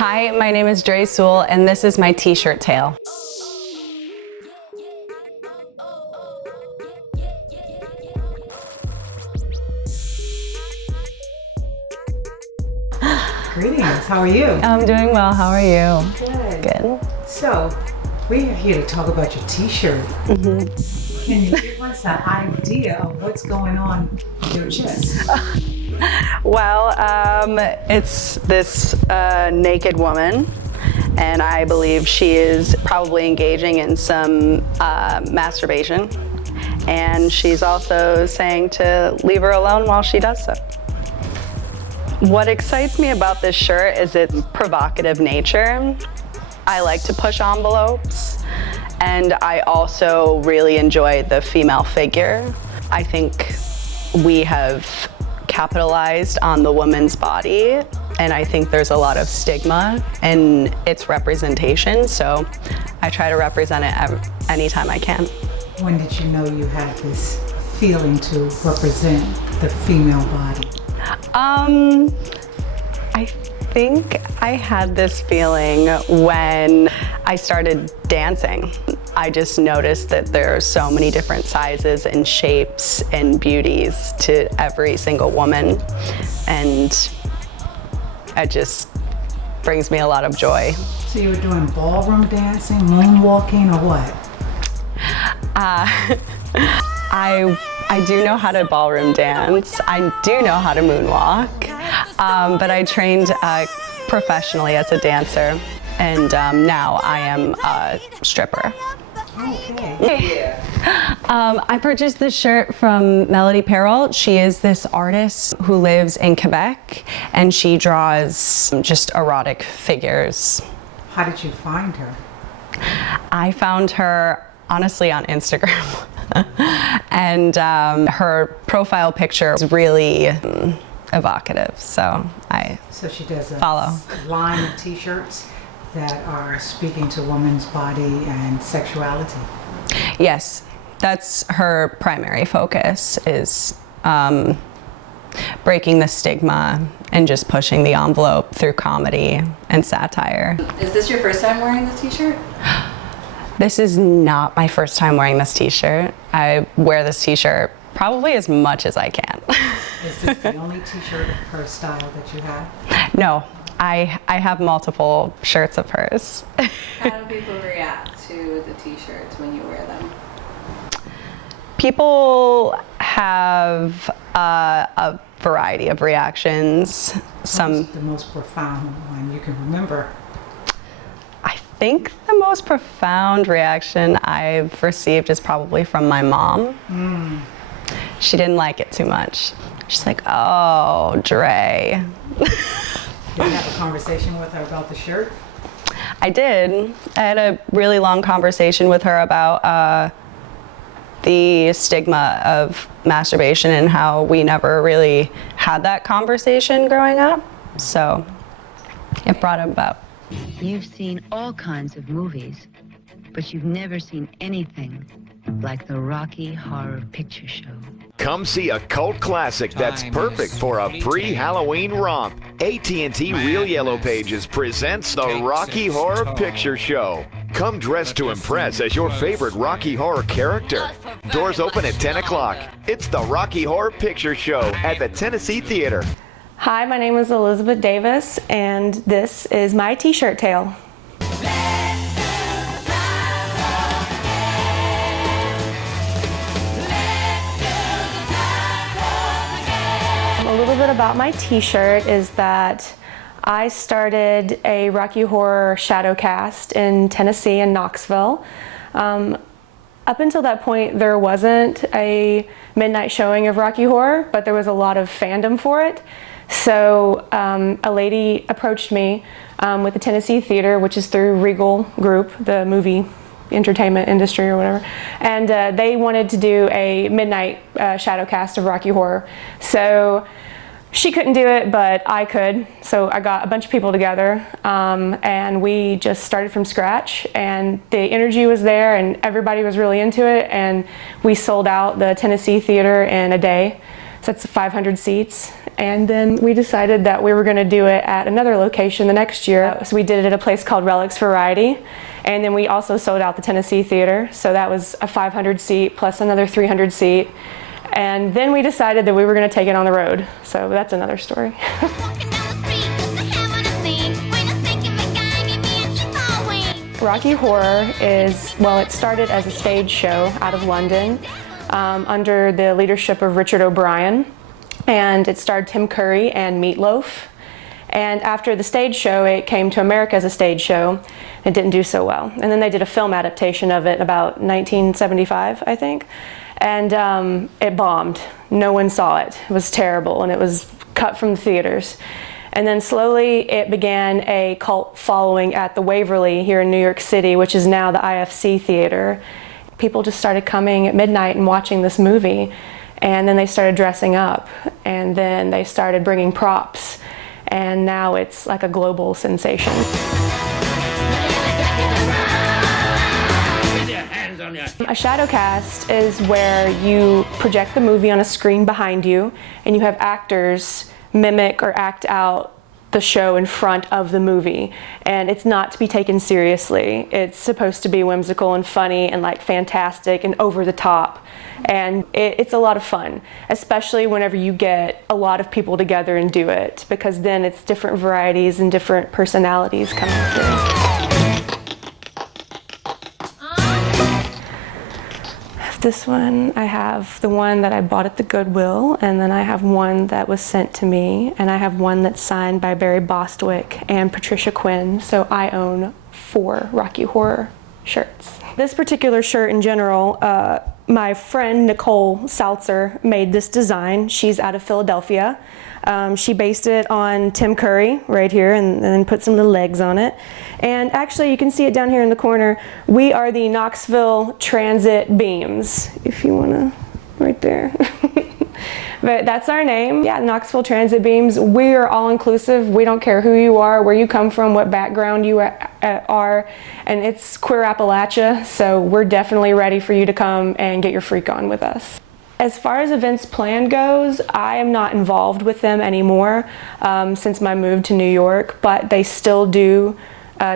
Hi, my name is Dre Sewell, and this is my t-shirt tale. Greetings, how are you? I'm doing well, how are you? Good. Good. So, we're here to talk about your t-shirt. Mm-hmm. Can you give us an idea of what's going on with your chest? Well, it's this naked woman, and I believe she is probably engaging in some masturbation, and she's also saying to leave her alone while she does so. What excites me about this shirt is its provocative nature. I like to push envelopes, and I also really enjoy the female figure. I think we have capitalized on the woman's body, and I think there's a lot of stigma in its representation, so I try to represent it anytime I can. When did you know you had this feeling to represent the female body? I think I had this feeling when I started dancing. I just noticed that there are so many different sizes and shapes and beauties to every single woman, and it just brings me a lot of joy. So you were doing ballroom dancing, moonwalking, or what? I do know how to ballroom dance. I do know how to moonwalk, but I trained professionally as a dancer, and now I am a stripper. Okay. I purchased this shirt from Melody Perrault. She is this artist who lives in Quebec, and she draws just erotic figures. How did you find her? I found her honestly on Instagram. And her profile picture is really evocative, so So she does a follow. line of t-shirts that are speaking to women's body and sexuality. Yes, that's her primary focus, is breaking the stigma and just pushing the envelope through comedy and satire. Is this your first time wearing this t-shirt? This is not my first time wearing this t-shirt. I wear this t-shirt probably as much as I can. Is this the only t-shirt of her style that you have? No, I have multiple shirts of hers. How do people react to the t-shirts when you wear them? People have a variety of reactions. What's the most profound one you can remember? I think the most profound reaction I've received is probably from my mom. She didn't like it too much. She's like, "Oh, Dre." Did you have a conversation with her about the shirt? I did. I had a really long conversation with her about the stigma of masturbation and how we never really had that conversation growing up. So it brought it about. You've seen all kinds of movies, but you've never seen anything like the Rocky Horror Picture Show. Come see a cult classic that's perfect for a pre-Halloween romp. AT&T Real Yellow Pages presents the Rocky Horror Picture Show. Come dressed to impress as your favorite Rocky Horror character. Doors open at 10 o'clock. It's the Rocky Horror Picture Show at the Tennessee Theater. Hi, my name is Elizabeth Davis, and this is my t-shirt tale. A little bit about my t-shirt is that I started a Rocky Horror shadow cast in Tennessee in Knoxville. Up until that point, there wasn't a midnight showing of Rocky Horror, but there was a lot of fandom for it. So a lady approached me with the Tennessee Theater, which is through Regal Group, the movie entertainment industry or whatever, and they wanted to do a midnight shadow cast of Rocky Horror. So she couldn't do it, but I could. So I got a bunch of people together, and we just started from scratch, and the energy was there and everybody was really into it, and we sold out the Tennessee Theater in a day. So that's 500 seats. And then we decided that we were going to do it at another location the next year. So we did it at a place called Relics Variety. And then we also sold out the Tennessee Theater. So that was a 500 seat plus another 300 seat. And then we decided that we were going to take it on the road. So that's another story. Rocky Horror is, well, it started as a stage show out of London under the leadership of Richard O'Brien. And it starred Tim Curry and Meatloaf. And after the stage show, it came to America as a stage show. It didn't do so well. And then they did a film adaptation of it about 1975, I think. And it bombed. No one saw it. It was terrible, and it was cut from the theaters. And then slowly it began a cult following at the Waverly here in New York City, which is now the IFC Theater. People just started coming at midnight and watching this movie. And then they started dressing up, and then they started bringing props, and now it's like a global sensation. A shadow cast is where you project the movie on a screen behind you, and you have actors mimic or act out the show in front of the movie. And it's not to be taken seriously. It's supposed to be whimsical and funny and like fantastic and over the top. And it's a lot of fun, especially whenever you get a lot of people together and do it, because then it's different varieties and different personalities coming through. This one, I have the one that I bought at the Goodwill, and then I have one that was sent to me, and I have one that's signed by Barry Bostwick and Patricia Quinn, so I own 4 Rocky Horror shirts. This particular shirt in general, my friend Nicole Salzer made this design. She's out of Philadelphia. She based it on Tim Curry right here and then put some little legs on it. And actually you can see it down here in the corner. We are the Knoxville Transit Beams, if you wanna, right there. But that's our name. Yeah, Knoxville Transit Beams. We are all inclusive. We don't care who you are, where you come from, what background you are. And it's queer Appalachia, so we're definitely ready for you to come and get your freak on with us. As far as events planned goes, I am not involved with them anymore since my move to New York, but they still do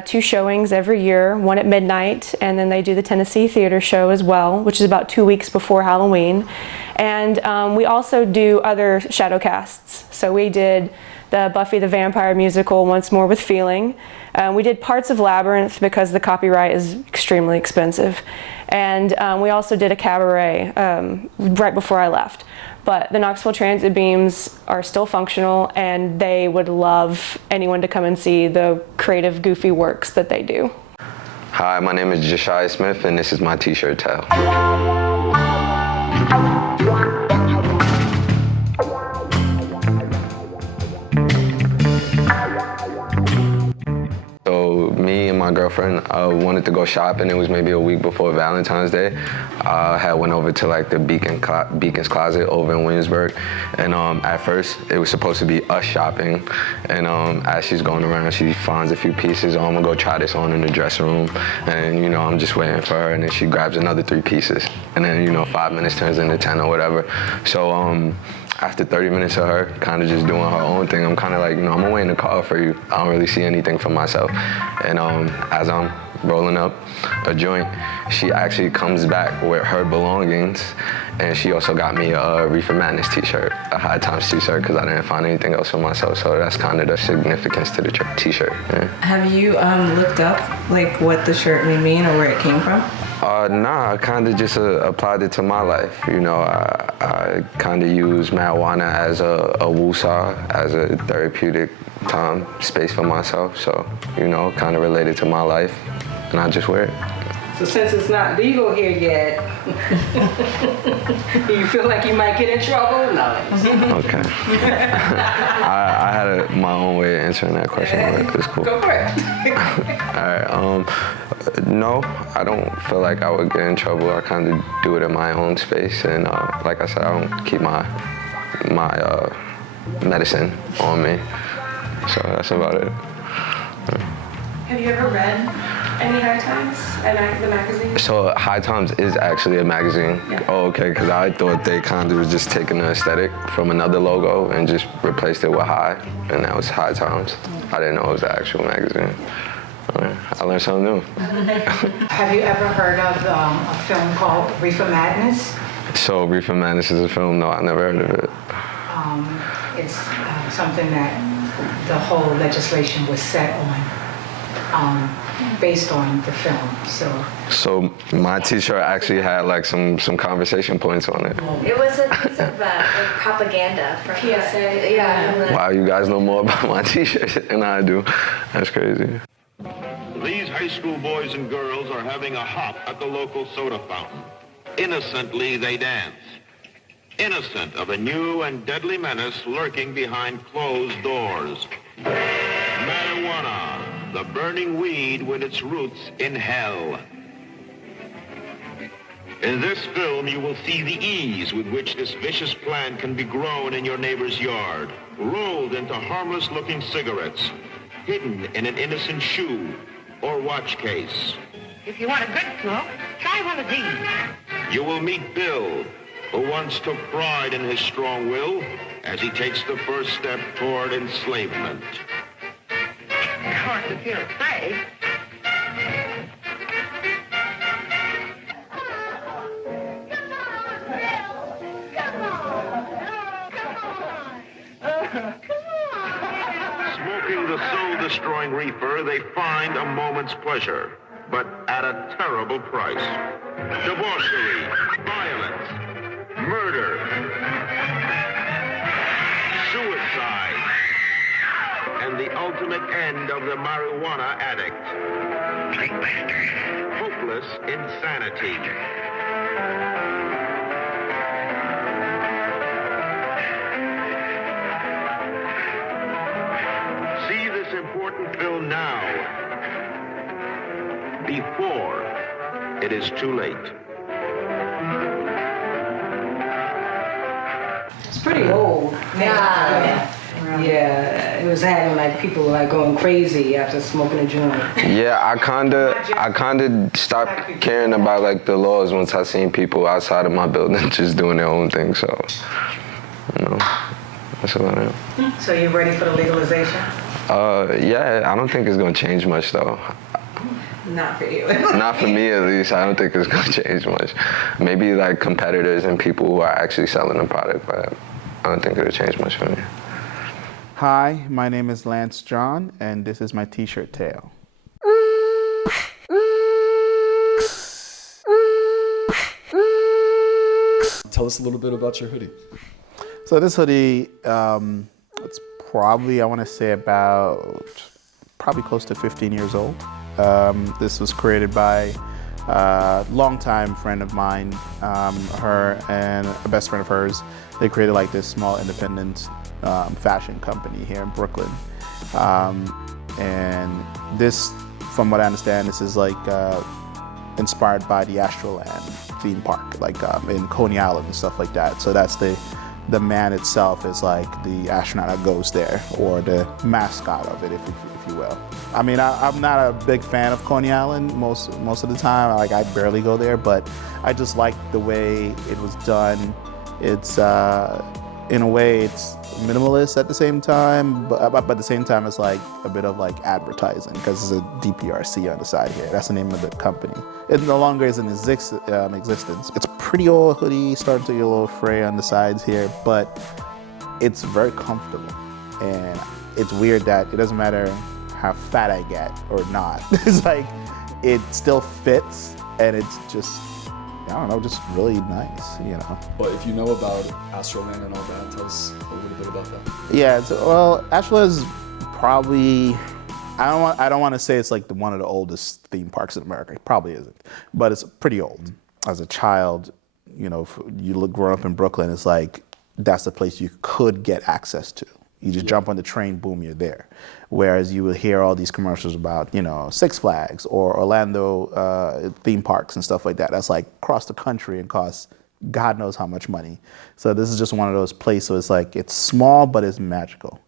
2 showings every year, one at midnight, and then they do the Tennessee Theater show as well, which is about 2 weeks before Halloween. And we also do other shadow casts. So we did the Buffy the Vampire musical, Once More with Feeling. We did parts of Labyrinth because the copyright is extremely expensive. And we also did a cabaret right before I left. But the Knoxville Transit Beams are still functional, and they would love anyone to come and see the creative, goofy works that they do. Hi, my name is Josiah Smith, and this is my t-shirt tale. So me and my girlfriend wanted to go shopping. It was maybe a week before Valentine's Day. I had went over to like the Beacon's Closet over in Williamsburg. And at first, it was supposed to be us shopping. And as she's going around, she finds a few pieces. I'm gonna go try this on in the dressing room. And you know, I'm just waiting for her, and then she grabs another 3 pieces. And then, you know, 5 minutes turns into 10 or whatever. So after 30 minutes of her kind of just doing her own thing, I'm kind of like, you know, I'm gonna wait in the car for you. I don't really see anything for myself. And as I'm rolling up a joint, she actually comes back with her belongings, and she also got me a Reefer Madness t-shirt, a High Times t-shirt, because I didn't find anything else for myself. So that's kind of the significance to the t-shirt. Yeah. Have you looked up like what the shirt may mean or where it came from? Nah, I kind of just applied it to my life. You know, I kind of use marijuana as a woosah, as a therapeutic time space for myself. So, you know, kind of related to my life, and I just wear it. So since it's not legal here yet, do you feel like you might get in trouble? No. Okay. I had my own way of answering that question, but it's cool. Go for it. All right. No, I don't feel like I would get in trouble. I kind of do it in my own space, and like I said, I don't keep my medicine on me. So that's about it. Have you ever read Any High Times and the magazine? So High Times is actually a magazine. Yeah. Oh, okay, because I thought they kind of was just taking the aesthetic from another logo and just replaced it with High, and that was High Times. I didn't know it was the actual magazine. Okay, I learned something new. Have you ever heard of a film called Reefer Madness? So Reefer Madness is a film? No, I never heard of it. It's something that the whole legislation was set on, based on the film. So my T-shirt actually had like some conversation points on it. It was a piece of like propaganda from PSA. Yeah. Wow, you guys know more about my T-shirt than I do. That's crazy. These high school boys and girls are having a hop at the local soda fountain. Innocently, they dance. Innocent of a new and deadly menace lurking behind closed doors. Marijuana, the burning weed with its roots in hell. In this film, you will see the ease with which this vicious plant can be grown in your neighbor's yard, rolled into harmless-looking cigarettes, hidden in an innocent shoe or watch case. If you want a good smoke, try one of these. You will meet Bill, who once took pride in his strong will as he takes the first step toward enslavement. Of course, if you're afraid. Smoking the soul-destroying reefer, they find a moment's pleasure, but at a terrible price. Debauchery, violence, murder, suicide, and the ultimate end of the marijuana addict. Hopeless insanity. See this important film now, before it is too late. It's pretty old. Yeah. Yeah, it was having like people like going crazy after smoking a joint. Yeah, I kinda stopped caring about like the laws once I seen people outside of my building just doing their own thing. So, you know, that's about it. So you're ready for the legalization? Yeah, I don't think it's gonna change much though. Not for you. Not for me at least. I don't think it's gonna change much. Maybe like competitors and people who are actually selling the product, but I don't think it'll change much for me. Hi, my name is Lance John, and this is my T-shirt tale. Tell us a little bit about your hoodie. So this hoodie, it's probably, I want to say probably close to 15 years old. This was created by a longtime friend of mine, her and a best friend of hers. They created like this small independent fashion company here in Brooklyn. And this, from what I understand, this is like inspired by the Astroland theme park, like in Coney Island and stuff like that. So that's the man itself is like the astronaut that goes there, or the mascot of it, if you will. I mean, I'm not a big fan of Coney Island most of the time. Like, I barely go there, but I just like the way it was done. It's in a way it's minimalist at the same time, but at the same time it's like a bit of like advertising, because it's a DPRC on the side here. That's the name of the company. It no longer is in existence. It's a pretty old hoodie, starting to get a little fray on the sides here, but it's very comfortable. And it's weird that it doesn't matter how fat I get or not. It's like, it still fits, and it's just, I don't know, just really nice, you know. But if you know about Astroland and all that, tell us a little bit about that. Yeah, well, Astroland is probably, I don't want to say it's like one of the oldest theme parks in America. It probably isn't, but it's pretty old. As a child, you know, growing up in Brooklyn, it's like, that's the place you could get access to. You just jump on the train, boom, you're there. Whereas you will hear all these commercials about, you know, Six Flags or Orlando theme parks and stuff like that. That's like across the country and costs God knows how much money. So this is just one of those places. So it's like, it's small, but it's magical.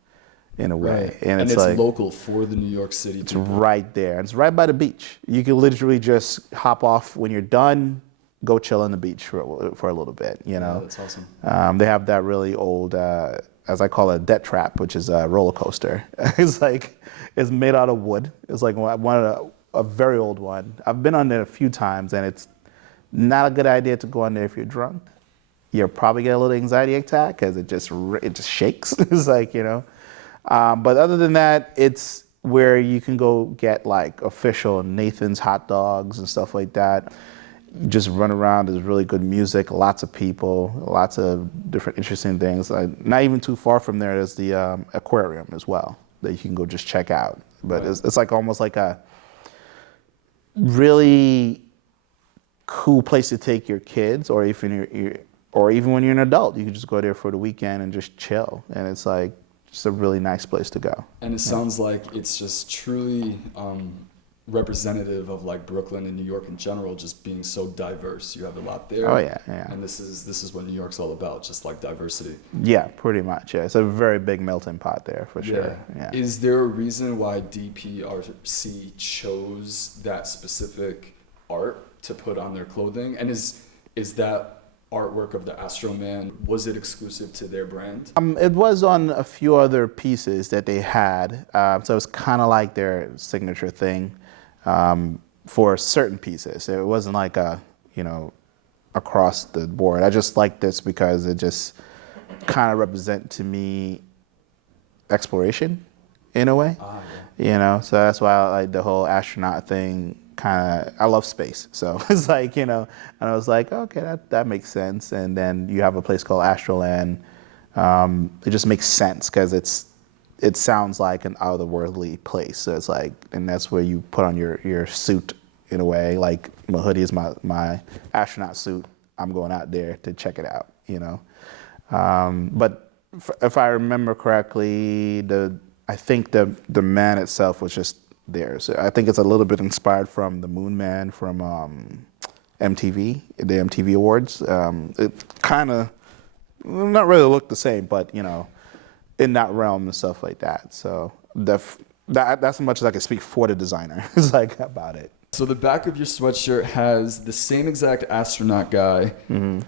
in a way. Right. And And it's it's like local for the New York City. it's right there. It's right by the beach. You can literally just hop off when you're done, go chill on the beach for a little bit. You know, that's awesome. they have that really old, as I call it, a debt trap, which is a roller coaster. It's made out of wood. It's like a very old one. I've been on there a few times, and it's not a good idea to go on there if you're drunk. You'll probably get a little anxiety attack because it just shakes. It's like, you know. But other than that, it's where you can go get like official Nathan's hot dogs and stuff like that. You just run around. There's really good music, lots of people, lots of different interesting things. Not even too far from there is the aquarium as well that you can go just check out. But it's like almost like a really cool place to take your kids, or even when you're an adult, you can just go there for the weekend and just chill. And it's like just a really nice place to go. And it sounds like it's just truly representative of like Brooklyn and New York in general, just being so diverse. You have a lot there. Oh yeah. And this is what New York's all about, just like diversity. Yeah, pretty much. Yeah, it's a very big melting pot there for sure. Yeah. Is there a reason why DPRC chose that specific art to put on their clothing? And is that artwork of the Astro Man, was it exclusive to their brand? It was on a few other pieces that they had, so it was kind of like their signature thing for certain pieces. It wasn't like across the board. I just like this because it just kind of represent to me exploration in a way. You know, so that's why I like the whole astronaut thing. I love space, so it's like, you know, and I was like, okay, that makes sense. And then you have a place called Astroland. It just makes sense because it sounds like an otherworldly place. So it's like, and that's where you put on your suit in a way. Like my hoodie is my astronaut suit. I'm going out there to check it out, you know. But if I remember correctly, I think the man itself was just there. So I think it's a little bit inspired from the Moon Man from MTV, the MTV Awards. It kind of not really looked the same, but you know, in that realm and stuff like that. So that's as much as I can speak for the designer. It's like about it. So the back of your sweatshirt has the same exact astronaut guy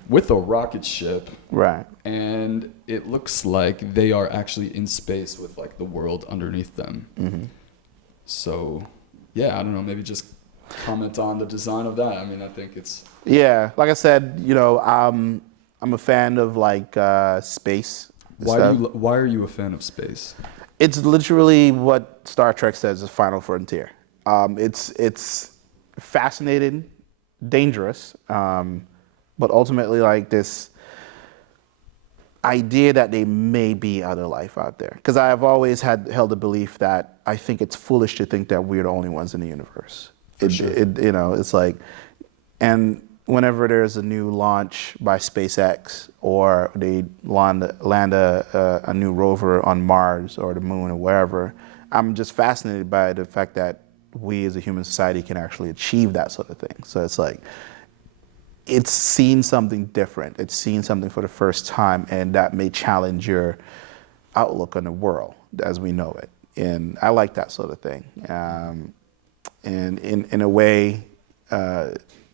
with a rocket ship. Right. And it looks like they are actually in space with like the world underneath them. So, yeah, I don't know, maybe just comment on the design of that. I mean, I think it's... Yeah, like I said, you know, I'm a fan of like space. Why are you a fan of space? It's literally what Star Trek says is Final Frontier. It's fascinating, dangerous, but ultimately like this idea that there may be other life out there. Because I have always held the belief that I think it's foolish to think that we're the only ones in the universe. You know, it's like, and whenever there's a new launch by SpaceX or they land a new rover on Mars or the moon or wherever, I'm just fascinated by the fact that we as a human society can actually achieve that sort of thing. So it's like, it's seen something different. It's seen something for the first time, and that may challenge your outlook on the world as we know it. And I like that sort of thing. And in a way,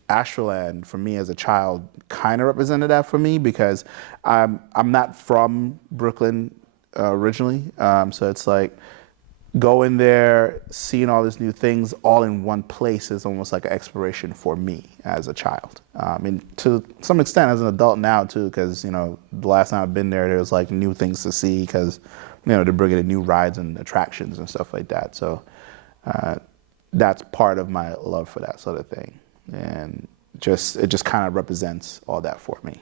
Astroland for me as a child kind of represented that for me because I'm not from Brooklyn originally, so it's like going there, seeing all these new things all in one place is almost like an exploration for me as a child. And to some extent as an adult now too, because you know the last time I've been there, there's like new things to see because you know they're bringing in new rides and attractions and stuff like that. So that's part of my love for that sort of thing, and it just kind of represents all that for me.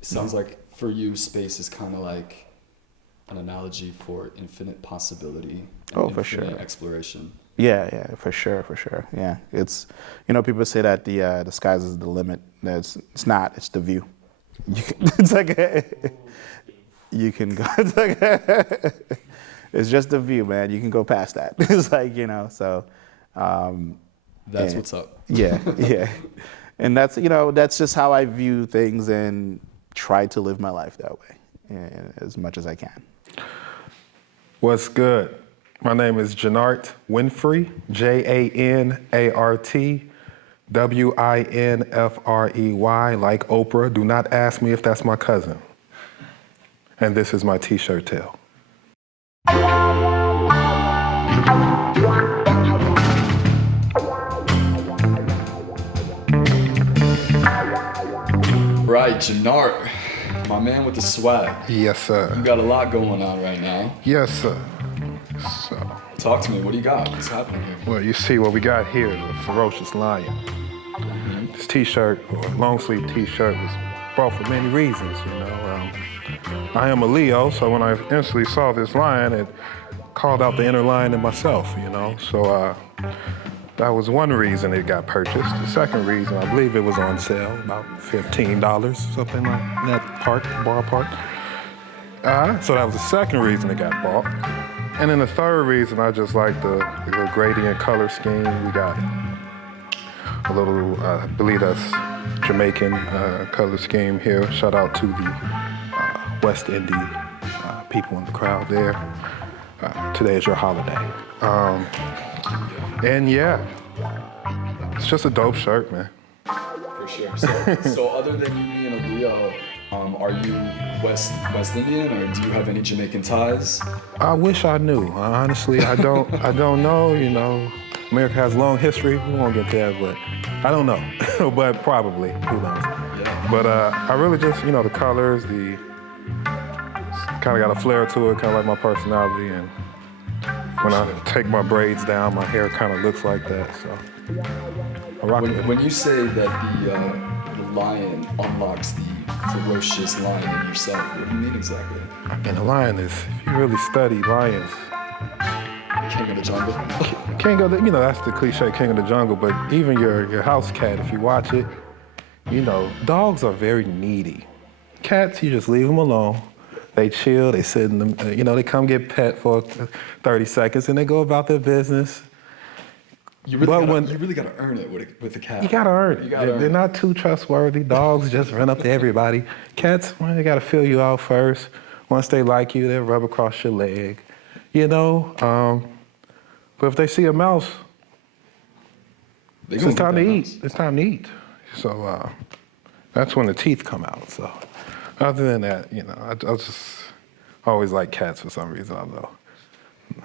It sounds like for you, space is kind of like an analogy for infinite possibility and for sure. Exploration. Yeah, for sure. Yeah, it's, you know, people say that the skies is the limit. It's not. It's the view. It's like you can go. It's like it's just the view, man. You can go past that. It's like, you know. So that's what's up. Yeah, and that's, you know, that's just how I view things and try to live my life that way as much as I can. What's good? My name is Janart Winfrey, Janart Winfrey, like Oprah. Do not ask me if that's my cousin. And this is my t-shirt tale. Right, Janart, my man with the swag. Yes, sir. You got a lot going on right now. Yes, sir. So, talk to me. What do you got? What's happening here? Well, you see what we got here, the Ferocious Lion. This t-shirt, or long sleeve t-shirt, was bought for many reasons, you know. I am a Leo, so when I instantly saw this lion, it called out the inner lion in myself, you know. So that was one reason it got purchased. The second reason, I believe it was on sale, about $15, something like that, ballpark. So that was the second reason it got bought. And then the third reason, I just like the little gradient color scheme. We got a little, I believe that's Jamaican color scheme here. Shout out to the West Indies people in the crowd there. Today is your holiday. And yeah, it's just a dope shirt, man. For sure. So other than you being a Leo, are you West Indian, or do you have any Jamaican ties? I wish I knew. Honestly, I don't know, you know. America has a long history. We won't get there, but I don't know. But probably, who knows? Yeah. But I really just, you know, the colors, the kind of got a flair to it, kind of like my personality. And when I take my braids down, my hair kind of looks like that. So I rock it. When you say that the lion unlocks the ferocious lion in yourself, what do you mean exactly? I mean, a lion is, if you really study lions, king of the jungle. King of the, you know, that's the cliche, king of the jungle. But even your house cat, if you watch it, you know, dogs are very needy. Cats, you just leave them alone. They chill, they sit in the, you know, they come get pet for 30 seconds and they go about their business. You really gotta earn it with a cat. You gotta earn it. They're not too trustworthy. Dogs just run up to everybody. Cats, well, they gotta fill you out first. Once they like you, they'll rub across your leg, you know? But if they see a mouse, it's time to eat. It's time to eat. So that's when the teeth come out. So other than that, you know, I just always like cats for some reason, I don't know.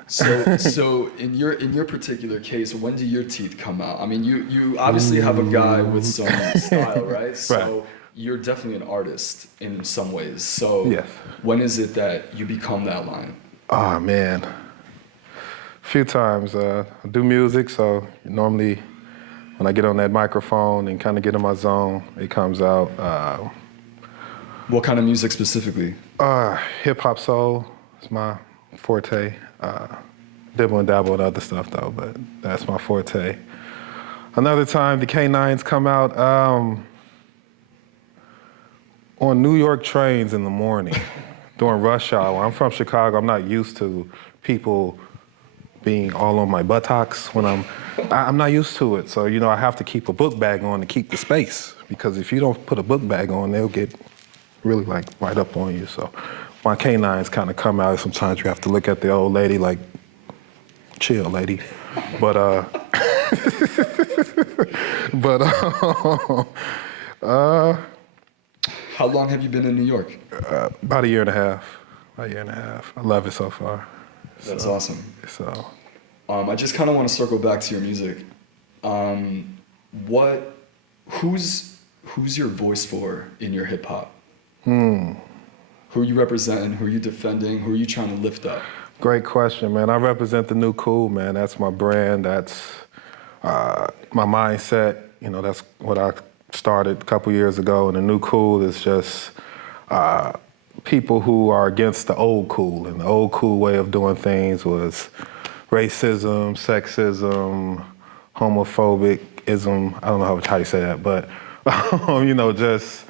So in your particular case, when do your teeth come out? I mean, you obviously have a guy with some style, right? So you're definitely an artist in some ways. So yes. When is it that you become that lion? Oh man, a few times. I do music, so normally when I get on that microphone and kind of get in my zone, it comes out. What kind of music specifically? Hip hop soul is my forte. Dibble and dabble and other stuff though, but that's my forte. Another time the K9s come out on New York trains in the morning during rush hour. I'm from Chicago. I'm not used to people being all on my buttocks when I'm not used to it. So, you know, I have to keep a book bag on to keep the space, because if you don't put a book bag on, they'll get really like right up on you. So my canines kind of come out. Sometimes you have to look at the old lady like, chill, lady. But how long have you been in New York? About a year and a half. I love it so far. That's awesome. So, I just kind of want to circle back to your music. Who's your voice for in your hip hop? Who are you representing? Who are you defending? Who are you trying to lift up? Great question, man. I represent the new cool, man. That's my brand. That's my mindset. You know, that's what I started a couple years ago. And the new cool is just people who are against the old cool. And the old cool way of doing things was racism, sexism, homophobicism. I don't know how you say that, but you know, just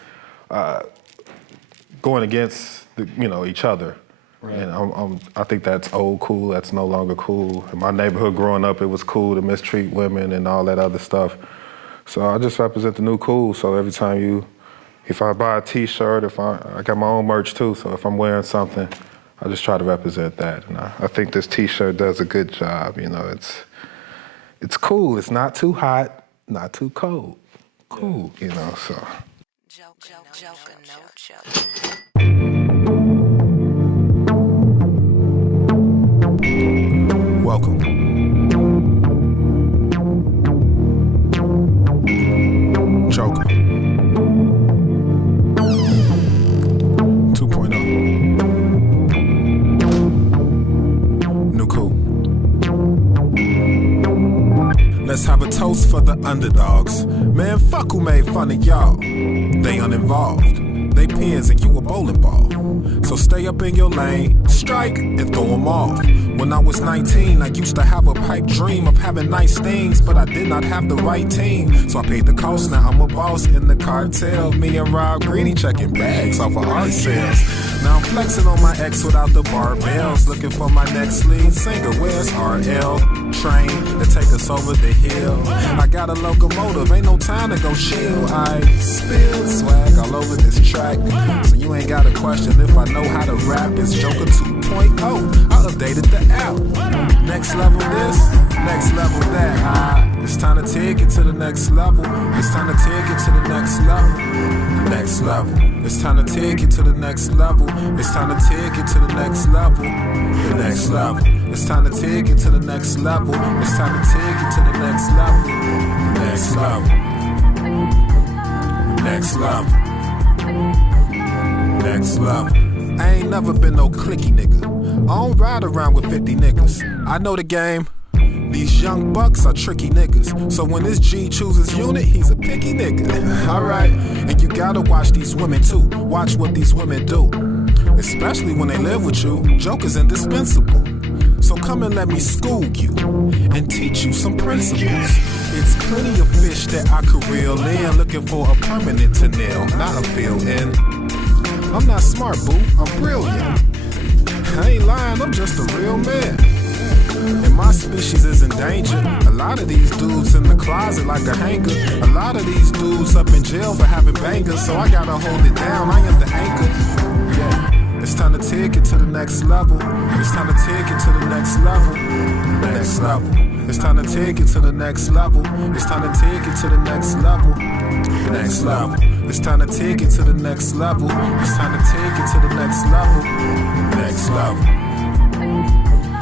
going against each other. Right. And I think that's old cool. That's no longer cool. In my neighborhood growing up, it was cool to mistreat women and all that other stuff. So I just represent the new cool. So every time if I buy a T-shirt, I got my own merch too. So if I'm wearing something, I just try to represent that, and I think this T-shirt does a good job. You know, it's cool. It's not too hot, not too cold. Cool, you know. So. Welcome. Joker. 2.0. New cool. Let's have a toast for the underdogs. Man, fuck who made fun of y'all. They uninvolved. They pins and you a bowling ball. So stay up in your lane, strike, and throw them off. When I was 19, I used to have a pipe dream of having nice things, but I did not have the right team. So I paid the cost, now I'm a boss in the cartel. Me and Rob Greedy checking bags off of art sales. Now I'm flexing on my ex without the barbells. Looking for my next lead singer, where's RL? Train to take us over the hill. I got a locomotive, ain't no time to go chill. I spilled swag all over this track, so you ain't got a question if I know how to rap. It's Joker 2.0, I updated the app. Next level this, next level that. It's time to take it to the next level. It's time to take it to the next level. Next level. It's time to take it to the next level. It's time to take it to the next level. The next level. It's time to take it to the next level. It's time to take it to the next level. Next level. Next level. Next level. I ain't never been no clicky nigga. I don't ride around with 50 niggas. I know the game. These young bucks are tricky niggas. So when this G chooses unit, he's a picky nigga. Alright, and you gotta watch these women too. Watch what these women do. Especially when they live with you. Joker's indispensable. So come and let me school you and teach you some principles. It's plenty of fish that I could reel in, looking for a permanent to nail, not a fill-in. I'm not smart, boo, I'm brilliant. I ain't lying, I'm just a real man. And my species is in danger. A lot of these dudes in the closet like a hanger. A lot of these dudes up in jail for having bangers. So I gotta hold it down, I am the anchor. Yeah. It's time to take it to the next level. It's time to take it to the next level. Next level. It's time to take it to the next level. It's time to take it to the next level. Next level. It's time to take it to the next level. It's time to take it to the next level. Next level.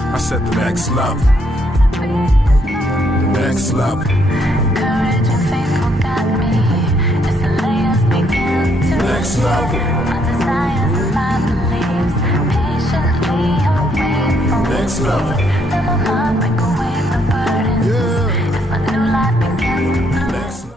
I said the next level. Next level. Courage and faith will guide me as the layers begin to next level. My desires and my beliefs patiently await for next level. Then my heart